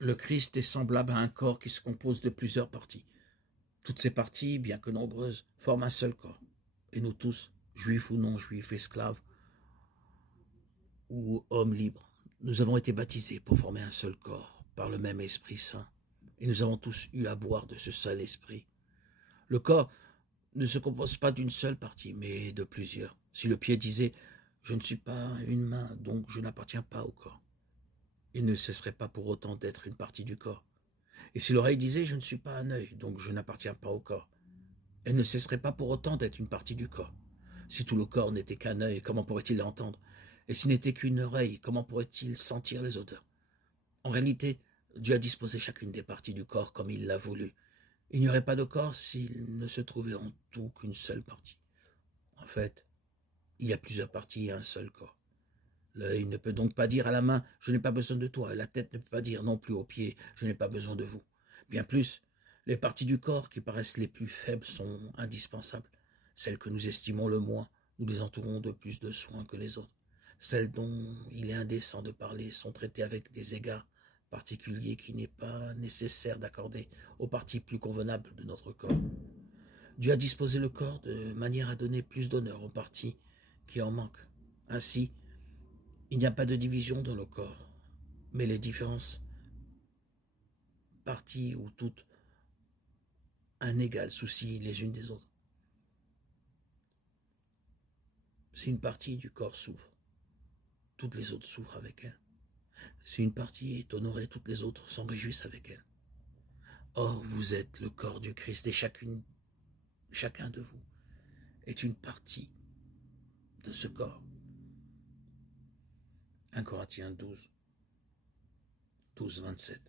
Le Christ est semblable à un corps qui se compose de plusieurs parties. Toutes ces parties, bien que nombreuses, forment un seul corps. Et nous tous, juifs ou non juifs, esclaves ou hommes libres, nous avons été baptisés pour former un seul corps par le même Esprit Saint. Et nous avons tous eu à boire de ce seul Esprit. Le corps ne se compose pas d'une seule partie, mais de plusieurs. Si le pied disait « Je ne suis pas une main, donc je n'appartiens pas au corps », il ne cesserait pas pour autant d'être une partie du corps. Et si l'oreille disait « Je ne suis pas un œil, donc je n'appartiens pas au corps », elle ne cesserait pas pour autant d'être une partie du corps. Si tout le corps n'était qu'un œil, comment pourrait-il l'entendre? Et s'il n'était qu'une oreille, comment pourrait-il sentir les odeurs? En réalité, Dieu a disposé chacune des parties du corps comme il l'a voulu. Il n'y aurait pas de corps s'il ne se trouvait en tout qu'une seule partie. En fait, il y a plusieurs parties et un seul corps. L'œil ne peut donc pas dire à la main « je n'ai pas besoin de toi » et la tête ne peut pas dire non plus aux pieds « je n'ai pas besoin de vous ». Bien plus, les parties du corps qui paraissent les plus faibles sont indispensables. Celles que nous estimons le moins, nous les entourons de plus de soins que les autres. Celles dont il est indécent de parler sont traitées avec des égards particuliers qu'il n'est pas nécessaire d'accorder aux parties plus convenables de notre corps. Dieu a disposé le corps de manière à donner plus d'honneur aux parties qui en manquent. Ainsi, il n'y a pas de division dans le corps, mais les différentes parties ou toutes un égal souci les unes des autres. Si une partie du corps souffre, toutes les autres souffrent avec elle. Si une partie est honorée, toutes les autres s'en réjouissent avec elle. Or, vous êtes le corps du Christ et chacun de vous est une partie de ce corps. 1 Corinthiens 12, 27.